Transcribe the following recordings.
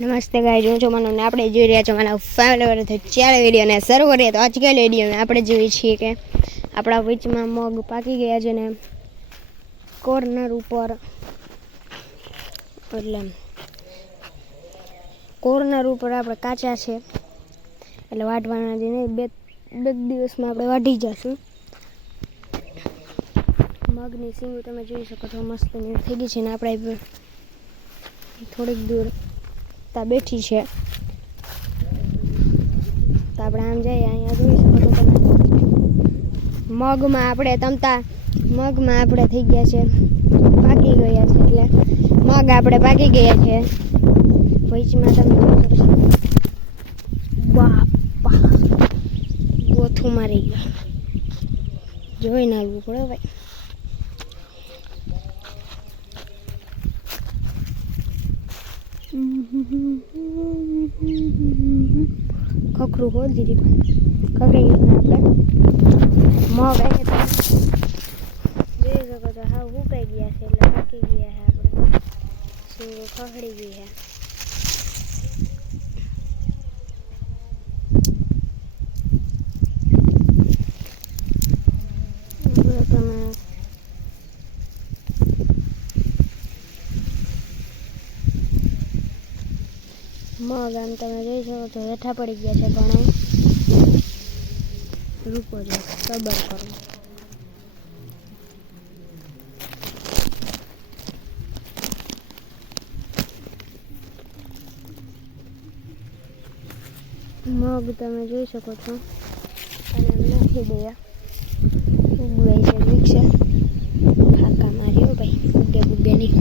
નમસ્તે ગાઈઝ હું છું મનુ ને આપણે જોઈ રહ્યા છો મારા ફેમિલી વર્ષ ચાર વિડીયોને શરૂ કરીએ. તો આજકાલ વિડીયોમાં આપણે જોઈએ છીએ કે આપણા વીચમાં મગ પાકી ગયા છે ને કોર્નર ઉપર. એટલે કોર્નર ઉપર આપણે કાચા છે. એટલે વાટવાના જઈને બે બે દિવસમાં આપણે વાઢી જશું. મગની સીંગું તમે જોઈ શકો છો, મસ્ત થઈ ગઈ છે ને, આપણે થોડીક દૂર તા બેઠી છે. તો આપણે આમ જઈએ, અહીંયા જોઈ શકો છો તમે. મગમાં આપણે તમતા, મગમાં આપણે થઈ ગયા છે. પાકી ગયા છે એટલે મગ આપણે પાકી ગયા છે. વચમાં તમે જોઈ શકો બાપા, ગોથું મારી ગયા. જોઈને આવવું પડે ભાઈ. ખખરું ખોલ દીધી ગયું આપણે. મગ તમે જોઈ શકો છો હા ઉકાઈ ગયા છે, એટલે પાકી ગયા છે આપણે. શું ખખડી ગઈ છે હવે તમે મગ આમ તમે જોઈ શકો છો હેઠા પડી ગયા છે પણ રૂકો જો સબર કરો. મગ તમે જોઈ શકો છો. અને નથી દઈએ ઉગવાય છે મિક્સર ફાકા માર્યો ભાઈ, ઉગે બુગે નહીં.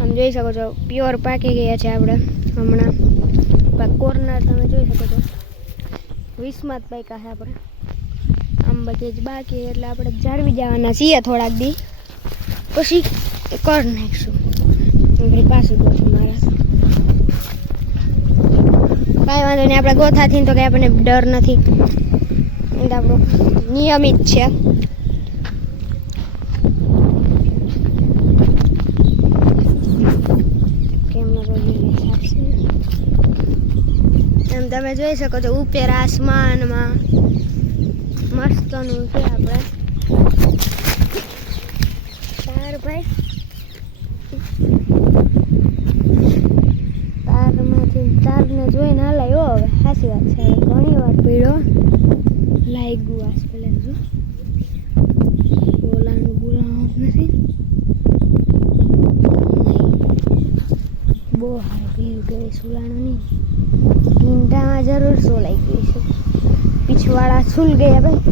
આમ જોઈ શકો છો પ્યોર પાકી ગયા છે આપણે. હમણાં કોર્નર તમે જોઈ શકો છો. વીસમાં જ પાક્યા છે આપણે આમ બધે જ બાકી એટલે આપણે જાળવી જવાના છીએ થોડાક દી. પછી કર નાખીશું. ભાઈ પાછું ગોઠું મારા. કાંઈ વાંધો નહીં આપણે ગોથાથી તો કંઈ આપણને ડર નથી. એ તો આપણું નિયમિત છે કેમેરો જોઈએ આપશે એમ તમે જોઈ શકો છો ઉપર આસમાનમાં મસ્તનું છે આપણે. તાર ભાઈ. તારમાંથી તારને જોઈને હલાયો હવે. સાચી વાત છે, હવે ઘણી વાર પીડો લાગ્યું આસ પેલા જો. બોલાનું બોલાવાનું નથી. બહુ હાર પીરું કહેવાય સુલાણું નહીં. ઢીંડામાં જરૂર સોલાઈ ગઈ છે. પીછવાડા સુલ ગયા ભાઈ.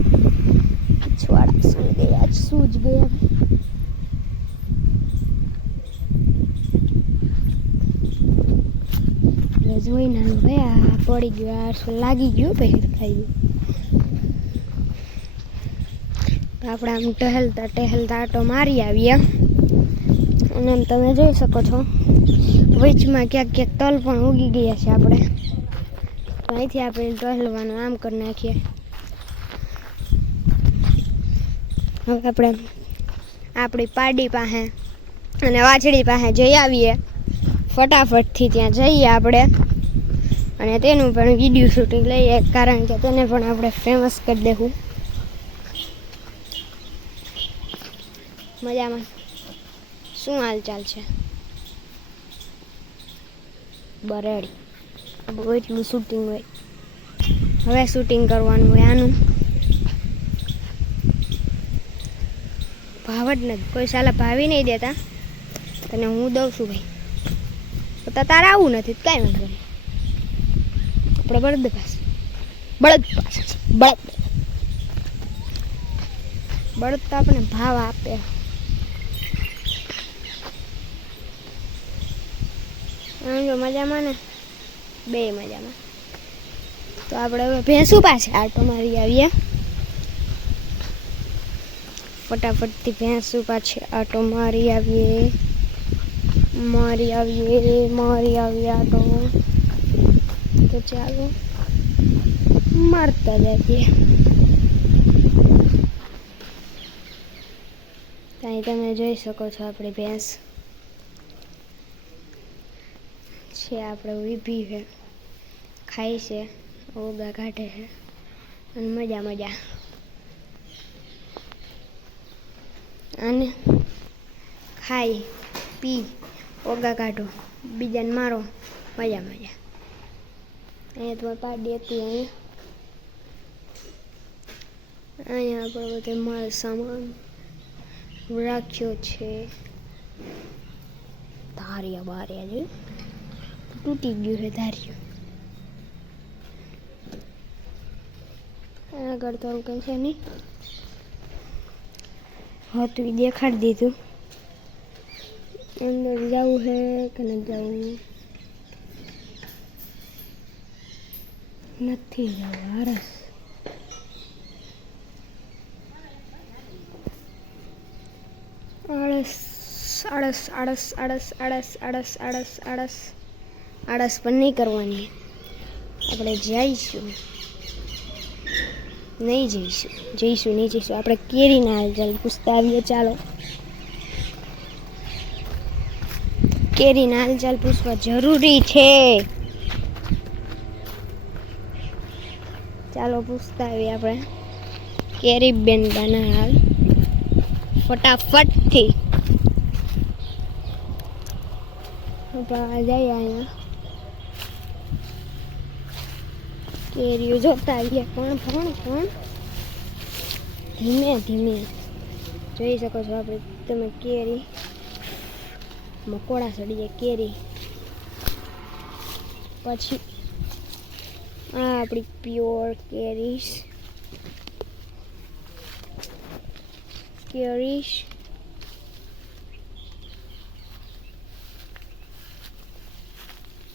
પીછવાડા સુલ ગયા સૂજ ગયા ભાઈ. જોઈ નાનું ભાઈ પડી ગયું, આ શું લાગી ગયું પહેર ખાઈ આપણે આમ ટહેલતા ટહેલતા આટો મારી આવીએ અને એમ તમે જોઈ શકો છો, વચમાં ક્યાંક ક્યાંક તલ પણ ઉગી ગયા છે આપણે. અહીંથી આપણે ટહેલવાનું આમ કરી નાખીએ. હવે આપણે આપણી પાડી પાસે અને વાછડી પાસે જઈ આવીએ. ફટાફટથી ત્યાં જઈએ આપણે. અને તેનું પણ વીડિયો શૂટિંગ લઈએ, કારણ કે તેને પણ આપણે ફેમસ કરી દેવું. મજામાં. શું હાલચાલ છે? બરેડી. એટલું શૂટિંગ હોય. હવે શૂટિંગ કરવાનું હોય આનું. ભાવ જ નથી. કોઈ સાલા ભાવી નહીં દેતા. તને હું દઉં છું ભાઈ. તો તારે આવું નથી કાંઈ વાંધો નહીં. આપણે બળદ પાસે બળદ પાસે બળદ. બળદ તો આપણને ભાવ આપે. જો મજામાં ને? બે મજામાં. તો આપણે હવે ભેંસું પાસે આટો મારી આવીએ. ફટાફટથી ભેંસું પાછે આટો મારી આવીએ. મારી આવીએ મારી આવીએ આટો તો. ચાલો, મારતા જઈએ. ત્યાં તમે જોઈ શકો છો આપણી ભેંસ. છે આપણે ઊભી છે. ખાય છે, ઓગા કાઢે છે. અને મજા મજા. અને ખાઈ પી, ઓગા કાઢો. બીજાને મારો. મજા મજા. અહીંયા તમારે પાડી હતી અહીંયા. અહીંયા આપણે બધે માલ સામાન રાખ્યો છે. ધારિયા બારિયા જે તૂટી ગયું છે ધારિયું આગળ તો આવું કંઈ છે નહીં હતું એ દેખાડી દીધું અંદર જવું છે કે ન જવું નથી જવું હરસ આળસ આળસ આળસ આળસ આળસ આળસ આળસ આળસ આળસ પણ નહીં કરવાની. આપણે જઈશું. નહીં જઈશું. જઈશું, નહીં જઈશું. આપણે કેરીના હાલચાલ પૂછતા આવીએ. ચાલો. કેરીના હાલચાલ પૂછવા જરૂરી છે. ચાલો પૂછતા આવીએ આપણે. કેરી બેનબાના હાલ. ફટાફટથી. આપણે જઈએ અહીંયા કેરીઓ જોતા આવીએ પણ પણ પણ ધીમે ધીમે. જોઈ શકો છો આપણે તમે કેરી. મકોડા સડી જાય કેરી. પછી આ આપણી પ્યોર કેરીશ કેરીશ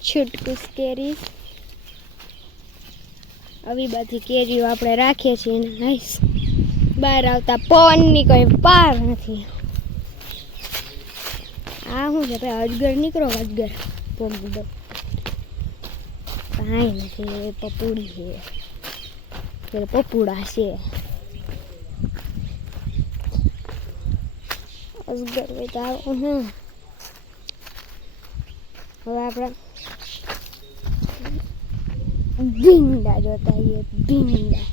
છૂટકુસ કેરીસ. આવી બધી કેરીઓ આપણે રાખીએ છીએ અને નાઈસ બહાર આવતા પવનની કોઈ પાર નથી. આ શું છે ભાઈ, અજગર? નીકળો અજગર. પોગડો કાંઈ નથી પપુડી છે. પેલા પપુડા છે. અજગર હું હવે આપણે ભીંડા જોતા એ ભીંડા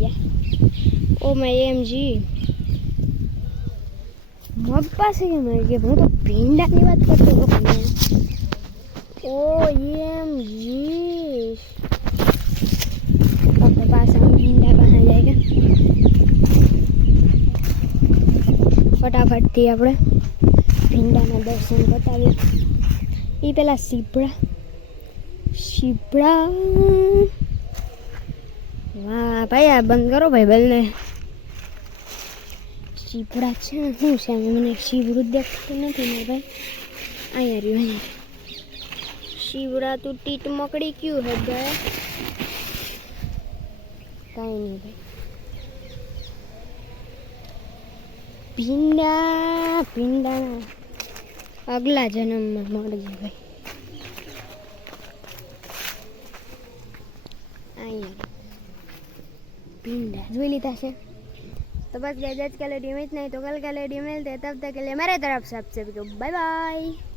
Yeah. Oh my MG. મગ પાસે કેમ આવી ગયા હું તો ભીંડાની વાત કરતો હતો ઓ, એમ જીશ આપણે પાસે ભીંડા પાસે જાય ફટાફટથી આપણે ભીંડાના દર્શન બતાવીએ. એ પેલા સીપડા સીપડા વાહ, ભાઈ, આ બંધ કરો ભાઈ બલને શીપડા છે ને, શું છે મને શીવડું દેખાતું નથી ને ભાઈ. અહીંયા રહ્યું, અહીંયા શીવડા તું ટીટ મકડી ગયું હે ભાઈ કાંઈ નહીં ભાઈ. ભીંડા ભીંડા અગલા જન્મમાં મળજે ભાઈ. અહીંયા. ભીંડા જોઈ લીધા છે? तो बस गैजेट के लिए डीमिट नहीं तो कल के लिए डीमिल थे तब तक के लिए मेरे तरफ से आप सभी को बाय बाय